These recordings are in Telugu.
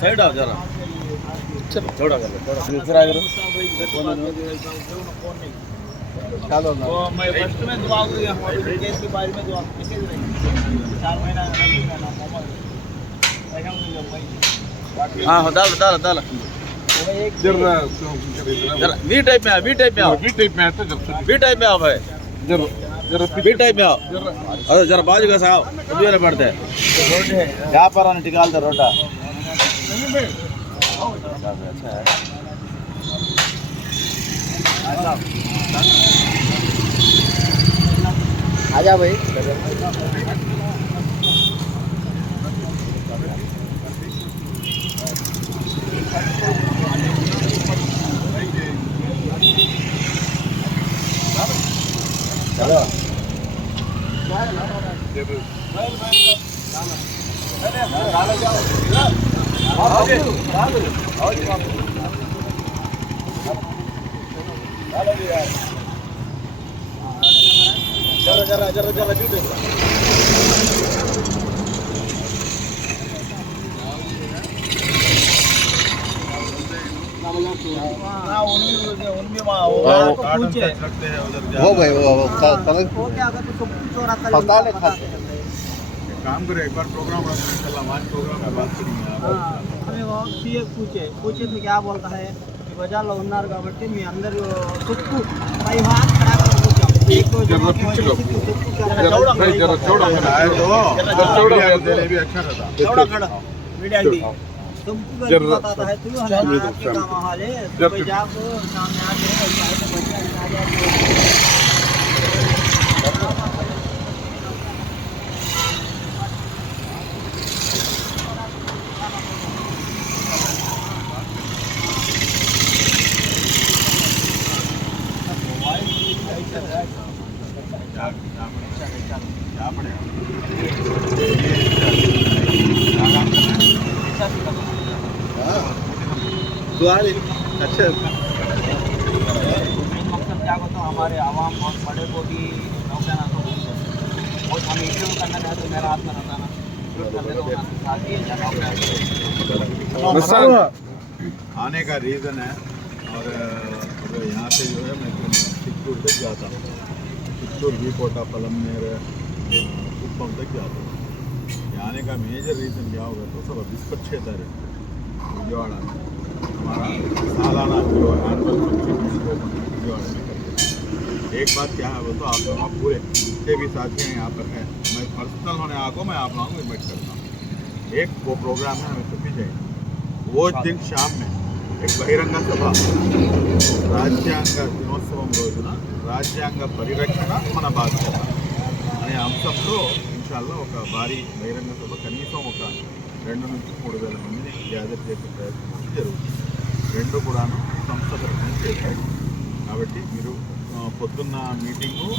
साइड आओ जरा थोड़ा दूसरा चलो मैं फर्स्ट में दुआ केस के बारे में दुआ 4 महीना हाँ डाल जरा वी टाइप में वी टाइप में आओ भाई जरा वी टाइप में आओ अरे जरा बाजू का साहब अभी पड़ते हैं व्यापार टिकालते रोटा अच्छा है आजा भाई चलो जरा वो भाई वो काम करे एक बार प्रोग्राम प्रोग्राम है बात करेंगे हमें वो पूछे तो क्या बोलता है कि वजह लो उन्नार కాబట్టి మీ అందరూ చుట్టూ పై హాత్ खड़ा कर एक दो जरा पीछे लो जरा चौड़ा आए तो चौड़ा दे भी अच्छा रहता चौड़ा खड़ा मीडिया दी तुमको बताता है तू हमारे आपके काम हाल है जब जाओ सामने आके ऐसा बच्चा आ जाए अच्छा मकसद क्या होता है हमारे आवाम और बड़े को भी नौकराना तो बहुत हमें इंटरव्यू करना है तो मेरा हाथ में रहता ना आने का रीज़न है और यहाँ से जो है मैं चित्तूर तक जाता हूँ चित्तूर भी कोटा पलमनेर कुप्पम तक जाता हूँ आने का मेजर रीज़न क्या होगा तो सब विस्पक्षेता रहते विजयवाड़ा में हमारा सालाना जो एनुअल फंक्शन विजयवाड़ा में करते हैं। एक बात क्या है वो तो आप लोग पूरे जितने भी साथी हैं यहाँ पर हैं मैं पर्सनल होने आको मैं आप लोगों को इन्वाइट करता हूँ एक वो प्रोग्राम है हमें सभी चाहिए वो दिन शाम में एक बहिರಂಗ सभा రాజ్యాంగ దినోత్సవం రోజున రాజ్యాంగ పరిరక్షణ మన బాధ్యత అనే అంశంతో ఇన్షాల్లా ఒక భారీ బహిరంగ సభ కనీసం ఒక 2 నుంచి 3 వేల మందిని గ్యాదర్ చేసే ప్రయత్నం జరుగుతుంది రెండు కూడాను సంస్థ తరఫున చేశారు కాబట్టి మీరు పొద్దున్న మీటింగు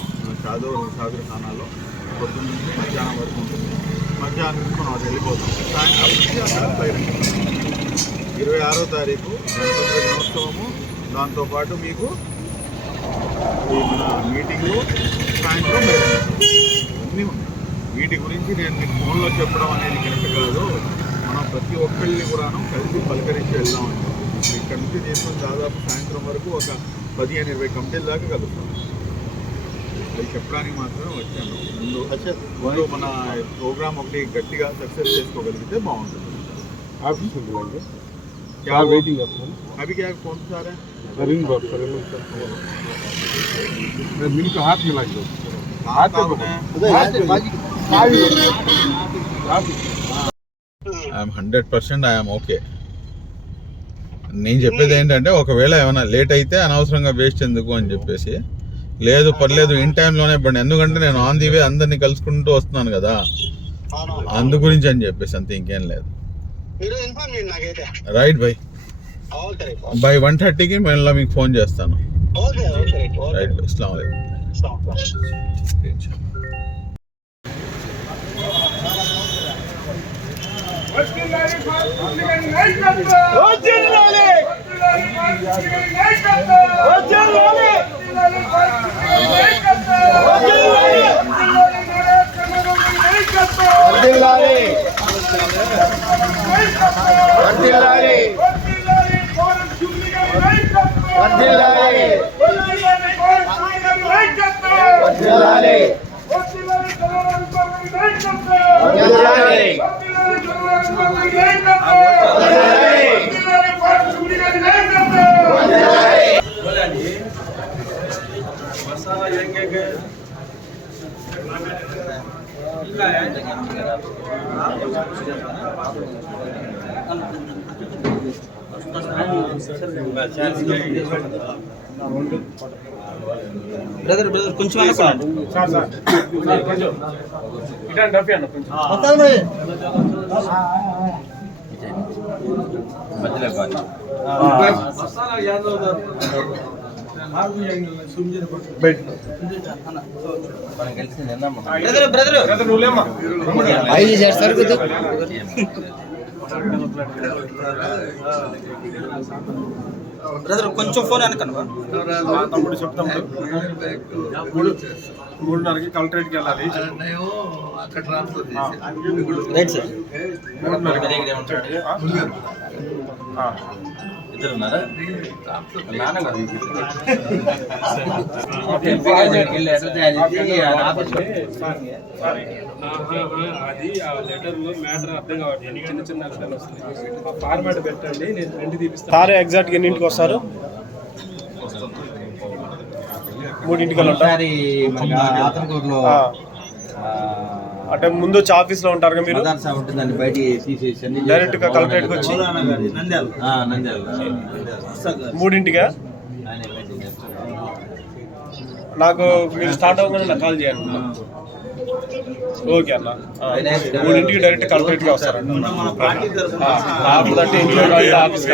షాదర్ఖానాలో పొద్దున్న నుంచి మధ్యాహ్నం వరకు ఉంటుంది మధ్యాహ్నం నుంచి మనం అది వెళ్ళిపోతాం సాయంత్రం బహిరంగ 26వ తారీఖు గణతంత్ర దినోత్సవము దాంతోపాటు మీకు మన మీటింగు సాయంత్రం అన్నీ ఉన్నాయి వీటి గురించి నేను మీకు ఫోన్లో చెప్పడం అనేది కరెక్ట్ కాదు మనం ప్రతి ఒక్కరిని కూడాను కలిసి పలకరించి వెళ్దాం అంటాం ఇక్కడ నుంచి చేసిన దాదాపు సాయంత్రం వరకు ఒక 15-20 కమిటీల దాకా కలుగుతాం అది చెప్పడానికి మాత్రమే వచ్చాను ముందు మన ప్రోగ్రామ్ ఒకటి గట్టిగా సక్సెస్ చేసుకోగలిగితే బాగుంటుంది ఆఫీస్ ఉంటుంది क्या वेटिंग अभी क्या कौन सा आ रहा है रिंग बॉक्स मैं मिल का हाथ मिला दो हाथ ఐఎమ్ 100% ఐఎమ్ ఓకే నేను చెప్పేది ఏంటంటే ఒకవేళ ఏమైనా లేట్ అయితే అనవసరంగా వేస్ట్ ఎందుకు అని చెప్పేసి లేదు పర్లేదు ఇన్ టైంలోనే ఇవ్వండి ఎందుకంటే నేను ఆన్ ది వే అందరినీ కలుసుకుంటూ వస్తున్నాను కదా అందు గురించి అని చెప్పేసి అంతే ఇంకేం లేదు రైట్ బై బై 1:30కి మళ్ళీ మీకు ఫోన్ చేస్తాను రైట్ బై అస్సలాము అలైకుం బ్రదర్ కొంచెం బ్రదర్ కొంచెం ఫోన్ అనుకను తమ్ముడు చెప్తాము 3:30కి కలెక్టరేట్కి వెళ్ళాలి. Right sir. 3:30 ఇద్దరు ఉన్నారా? అది ఆ లెటర్ లో మ్యాటర్ అర్థం కావట్లేదు. చిన్న చిన్న అక్షరాలు వస్తున్నాయి. ఆ ఫార్మాట్ పెట్టండి, నేను ప్రింట్ తీపిస్తాను. సార్ ఎగ్జాక్ట్గా ఎన్నింటికి వస్తారు? 3:00కి అంటే ముందు వచ్చి ఆఫీస్ లో ఉంటారు కదా మీరు? డైరెక్ట్ గా కలెక్టరేట్ కి వచ్చి 3:00గా నాకు మీరు స్టార్ట్ అవ్వగానే నాకు కాల్ చేయండి. ఓకే అన్న. 3:00కి డైరెక్ట్ కలెక్టరేట్ గా వస్తారండి. ఆఫీస్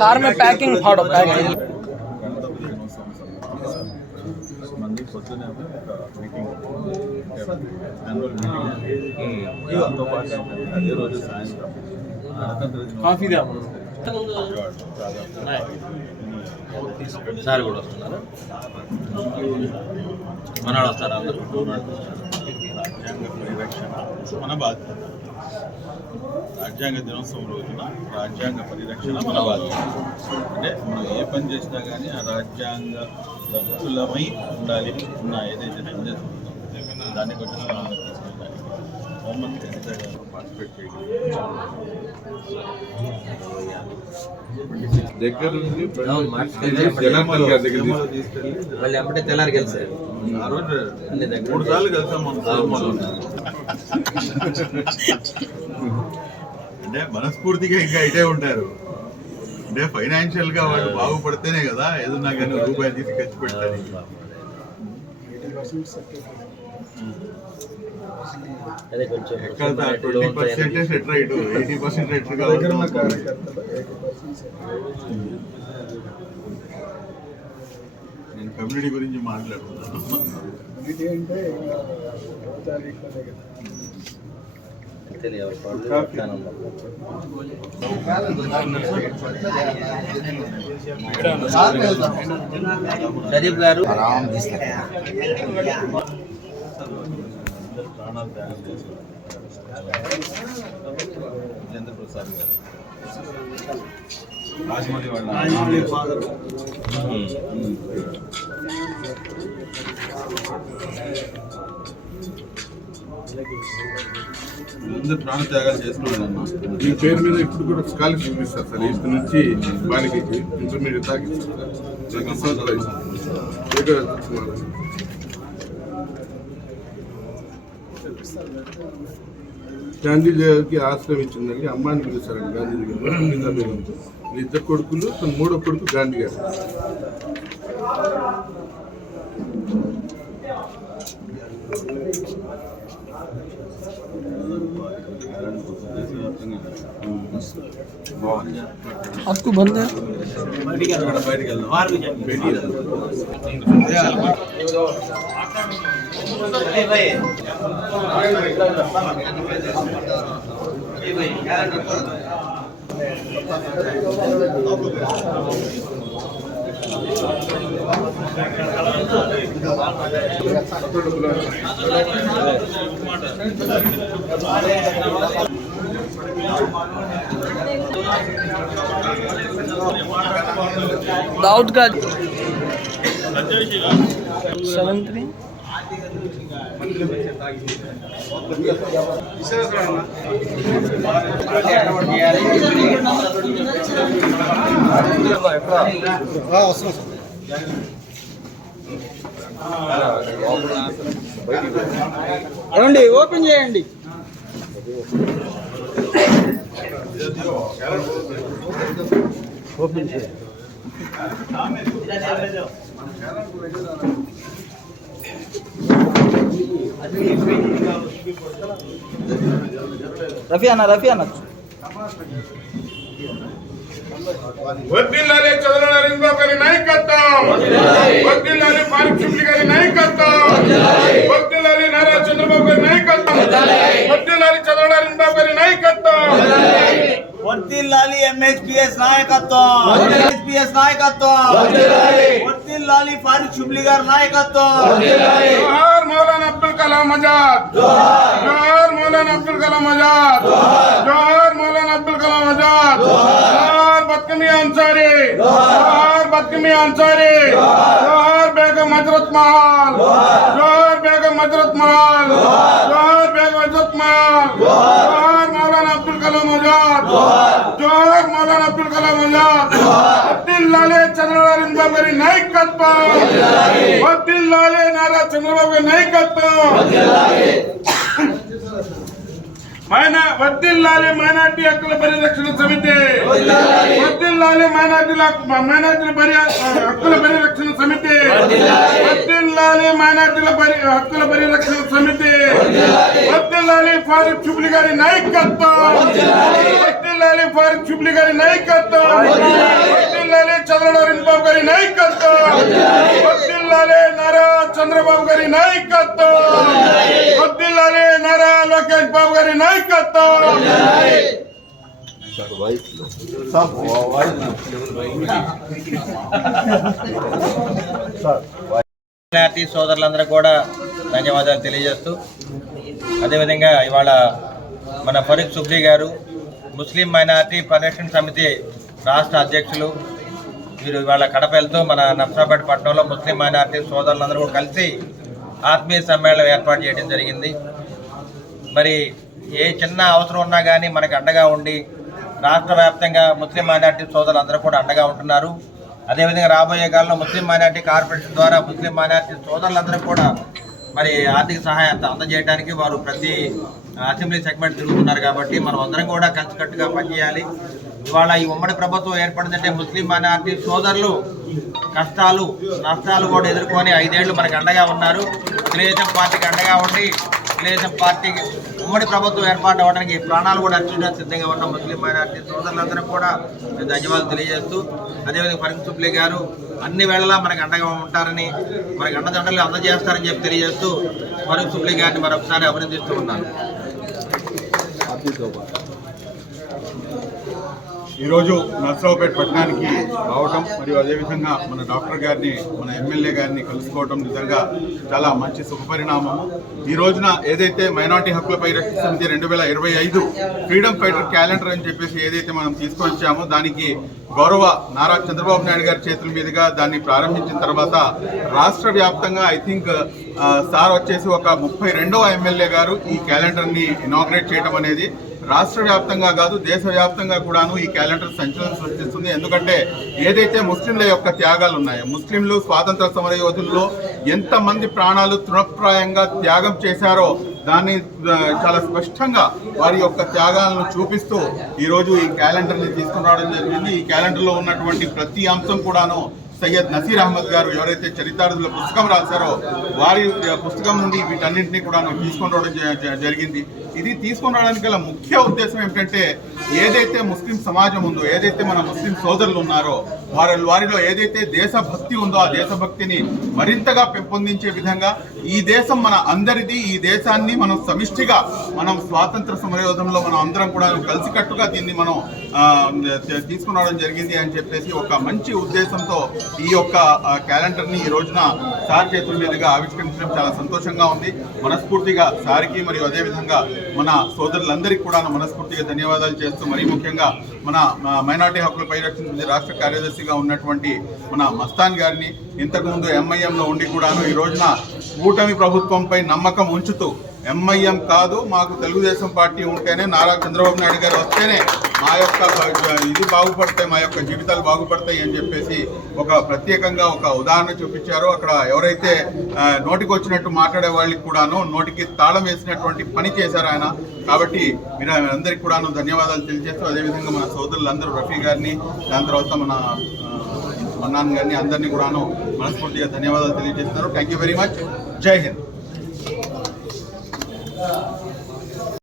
कार में पैकिंग फाड़ो पैकिंग కాఫీ సార్ కూడా వస్తున్నారు. మనవాడు వస్తారు అందరూ. రాజ్యాంగ పరిరక్షణ మన బాధ్యత. రాజ్యాంగ దినోత్సవం రోజున రాజ్యాంగ పరిరక్షణ మన బాధ్యత. అంటే మనం ఏ పని చేసినా కానీ ఆ రాజ్యాంగ దత్తులమై ఉండాలి. ఉన్న ఏదైతే సందేశం ఉందో దాన్ని కొంచెం తీసుకెళ్ళాలి. హోంమంత్రి అనిత గారు పార్టిసిపేట్ చేయగలిగారు. దగ్గర నుండి మళ్ళీ అప్పుడే తెల్లారి కలిసారు. ఆ రోజు 3 సార్లు కలిసాం మనం. అంటే మనస్ఫూర్తిగా ఇంకా ఇటే ఉంటారు. అంటే ఫైనాన్షియల్ గా వాళ్ళు బాగుపడితేనే కదా ఏదన్నా కానీ రూపాయలు తీసి ఖర్చు పెడతారు. ఎక్కడ 20% సెట్ రైట్, 80% సెట్ నేను కమ్యూనిటీ గురించి మాట్లాడుతున్నాను. షరీఫ్ గారు ప్రాణాలు త్యాగం చేశారు. రాజేంద్ర ప్రసాద్ గారు రాజమౌళి వాళ్ళ వీళ్ళందరూ ప్రాణ త్యాగాలు చేసుకున్నారమ్మా. మీ పేరు మీద ఇప్పుడు కూడా స్కాలర్షిప్ ఇస్తారు సార్. ఇప్పుడు నుంచి బాలికకి ఇంటర్మీడియట్ తాగిస్తారు. గాంధీజీ గారికి ఆశ్రయం ఇచ్చిందండి. అమ్మాయిని పిలుస్తారండి గాంధీజీ గారు. 2 కొడుకులు, తన 3వ కొడుకు గాంధీ గారు. आपको बंद है బయటికి వెళ్దాం. दाऊद का 73 ఏమండి ఓపెన్ చేయండి. ఓపెన్ చేయండి. రఫీ అన్న వర్ధిల్లాలి చంద్రబాబు నరేంద్ర బాబు గారి నాయకత్వం, వర్ధిల్లాలి ఫారూక్ షిబ్లీ గారి నాయకత్వం, వర్ధిల్లాలి నారా చంద్రబాబు గారి నాయకత్వం, వర్ధిల్లాలి చంద్రబాబు నరేంద్ర బాబు గారి నాయకత్వం, వర్ధిల్లాలి ఎంహెచ్పిఎస్ నాయకత్వం, ఎంహెచ్పిఎస్ నాయకత్వం, వర్ధిల్లాలి ఫారూక్ షిబ్లీ గారి నాయకత్వం. జోహార్ మౌలానా అబ్దుల్ కలాం ఆజాద్, జోహార్ మౌలానా అబ్దుల్ కలాం ఆజాద్, జోహార్ మౌలానా అబ్దుల్ కలాం ఆజాద్, జోహార్ బద్కమి అన్సారీ, జోహార్ బద్కమి అన్సారీ, జోహార్ బేగం హజరత్ మహల్, జోహార్ బేగం హజరత్ మహల్, జోహార్ బేగం హజరత్ మహల్, జోహార్ మౌలానా అబ్దుల్ కలాం ఆజాద్, జోహార్ మౌలానా అబ్దుల్ కలాం ఆజాద్. వర్ధిల్లాలి చంద్రబాబు నరేంద్ర బాబు గారి నాయకత్వం, వర్ధిల్లాలి నారా చంద్రబాబు గారి నాయకత్వం, వర్ధిల్లాలి మైనార్టీ హక్కుల పరిరక్షణ సమితి, వర్ధిల్లాలి మైనార్టీల హక్కుల పరిరక్షణ సమితి, వర్ధిల్లాలి మైనార్టీల హక్కుల పరిరక్షణ సమితి, వర్ధిల్లాలి ఫారూక్ షిబ్లీ గారి నాయకత్వం, వర్ధిల్లాలి ఫారూక్ షిబ్లీ గారి నాయకత్వం, వర్ధిల్లాలి చంద్రబాబు నరేంద్ర బాబు గారి నాయకత్వం, వర్ధిల్లాలి నారా చంద్రబాబు గారి నాయకత్వం, వర్ధిల్లాలి నారా లోకేష్ బాబు గారి నాయకత్వం. మైనార్టీ సోదరులందరూ కూడా ధన్యవాదాలు తెలియజేస్తూ, అదేవిధంగా ఇవాళ మన ఫరూక్ షిబ్లీ గారు ముస్లిం మైనార్టీ పరిరక్షణ సమితి రాష్ట్ర అధ్యక్షులు, వీరు ఇవాళ కడప వెళ్తూ మన నర్సాపేట పట్టణంలో ముస్లిం మైనార్టీ సోదరులందరూ కూడా కలిసి ఆత్మీయ సమ్మేళనం ఏర్పాటు చేయడం జరిగింది. మరి ఏ చిన్న అవసరం ఉన్నా కానీ మనకు అండగా ఉండి రాష్ట్ర వ్యాప్తంగా ముస్లిం మైనార్టీ సోదరులందరూ కూడా అండగా ఉంటున్నారు. అదేవిధంగా రాబోయే కాలంలో ముస్లిం మైనార్టీ కార్పొరేషన్ ద్వారా ముస్లిం మైనార్టీ సోదరులందరూ కూడా మరి ఆర్థిక సహాయం అందజేయడానికి వారు ప్రతి అసెంబ్లీ సెగ్మెంట్ తిరుగుతున్నారు. కాబట్టి మనం అందరం కూడా కలిసికట్టుగా పనిచేయాలి. ఇవాళ ఈ ఉమ్మడి ప్రభుత్వం ఏర్పడిందంటే ముస్లిం మైనార్టీ సోదరులు కష్టాలు నష్టాలు కూడా ఎదుర్కొని 5 ఏళ్లు మనకు అండగా ఉన్నారు. తెలుగుదేశం పార్టీకి అండగా ఉండి తెలుగుదేశం పార్టీకి ఉమ్మడి ప్రభుత్వం ఏర్పాటు అవ్వడానికి ప్రాణాలు కూడా అర్చించడానికి సిద్ధంగా ఉన్న ముస్లిం మైనార్టీ సోదరులందరూ కూడా ధన్యవాదాలు తెలియజేస్తూ, అదేవిధంగా ఫరూక్ షిబ్లీ గారు అన్ని వేళలా మనకు అండగా ఉంటారని, మనకు అండదండలు అందజేస్తారని చెప్పి తెలియజేస్తూ ఫరూక్ షిబ్లీ గారిని మరొకసారి అభినందిస్తూ ఉన్నాను. ఈరోజు నర్సరావుపేట పట్టణానికి రావటం మరియు అదేవిధంగా మన డాక్టర్ గారిని, మన ఎమ్మెల్యే గారిని కలుసుకోవటం నిజంగా చాలా మంచి శుభపరిణామము. ఈ రోజున ఏదైతే మైనార్టీ హక్కుల పరిరక్షణ సమితి 2025 ఫ్రీడమ్ ఫైటర్ క్యాలెండర్ అని చెప్పేసి ఏదైతే మనం తీసుకొచ్చామో దానికి గౌరవ నారా చంద్రబాబు నాయుడు గారి చేతుల మీదుగా దాన్ని ప్రారంభించిన తర్వాత రాష్ట్ర వ్యాప్తంగా ఐ థింక్ సార్ వచ్చేసి ఒక 32వ ఎమ్మెల్యే గారు ఈ క్యాలెండర్ని ఇనాగ్రేట్ చేయడం అనేది రాష్ట్ర వ్యాప్తంగా కాదు దేశవ్యాప్తంగా కూడాను ఈ క్యాలెండర్ సంచలనం సృష్టిస్తుంది. ఎందుకంటే ఏదైతే ముస్లింల యొక్క త్యాగాలు ఉన్నాయో, ముస్లింలు స్వాతంత్ర సమర యోధుల్లో ఎంతమంది ప్రాణాలు తృణప్రాయంగా త్యాగం చేశారో దాన్ని చాలా స్పష్టంగా వారి యొక్క త్యాగాలను చూపిస్తూ ఈరోజు ఈ క్యాలెండర్ని తీసుకుని రావడం జరిగింది. ఈ క్యాలెండర్లో ఉన్నటువంటి ప్రతి అంశం కూడాను సయ్యద్ నసీర్ అహ్మద్ గారు ఎవరైతే చరితార్థుల పుస్తకం రాశారో వారి పుస్తకం నుండి వీటన్నింటినీ కూడా తీసుకొని రావడం జరిగింది. ఇది తీసుకొని రావడానికి గల ముఖ్య ఉద్దేశం ఏమిటంటే ఏదైతే ముస్లిం సమాజం ఉందో, ఏదైతే మన ముస్లిం సోదరులు ఉన్నారో వారిలో ఏదైతే దేశభక్తి ఉందో ఆ దేశభక్తిని మరింతగా పెంపొందించే విధంగా ఈ దేశం మన అందరిది, ఈ దేశాన్ని మనం సమిష్టిగా మనం స్వాతంత్ర సమరయోధంలో మనం అందరం కూడా కలిసికట్టుగా దీన్ని మనం తీసుకుని రావడం జరిగింది అని చెప్పేసి ఒక మంచి ఉద్దేశంతో ఈ యొక్క క్యాలెండర్ని ఈ రోజున సార్ చేతుల మీదుగా ఆవిష్కరించడం చాలా సంతోషంగా ఉంది. మనస్ఫూర్తిగా సార్కి మరియు అదేవిధంగా మన సోదరులందరికీ కూడా మనస్ఫూర్తిగా ధన్యవాదాలు చేస్తూ మరీ ముఖ్యంగా మన మైనార్టీ హక్కుల పరిరక్షణ రాష్ట్ర కార్యదర్శిగా ఉన్నటువంటి మన మస్తాన్ గారిని, ఇంతకుముందు ఎంఐఎంలో ఉండి కూడాను ఈ రోజున కూటమి ప్రభుత్వంపై నమ్మకం ఉంచుతూ ఎంఐఎం కాదు మాకు తెలుగుదేశం పార్టీ ఉంటేనే, నారా చంద్రబాబు నాయుడు గారు వస్తేనే మా యొక్క ఇది బాగుపడతాయి, మా యొక్క జీవితాలు బాగుపడతాయి అని చెప్పేసి ఒక ప్రత్యేకంగా ఒక ఉదాహరణ చూపించారు. అక్కడ ఎవరైతే నోటికి వచ్చినట్టు మాట్లాడే వాళ్ళకి కూడాను నోటికి తాళం వేసినటువంటి పని చేశారు ఆయన. కాబట్టి మీరు అందరికీ కూడాను ధన్యవాదాలు తెలియజేస్తూ అదేవిధంగా మన సోదరులందరూ రఫీ గారిని, దాని తర్వాత మన మన్నాన్ గారిని అందరినీ కూడాను మనస్ఫూర్తిగా ధన్యవాదాలు తెలియజేస్తున్నారు. Thank you very much. జై హింద్.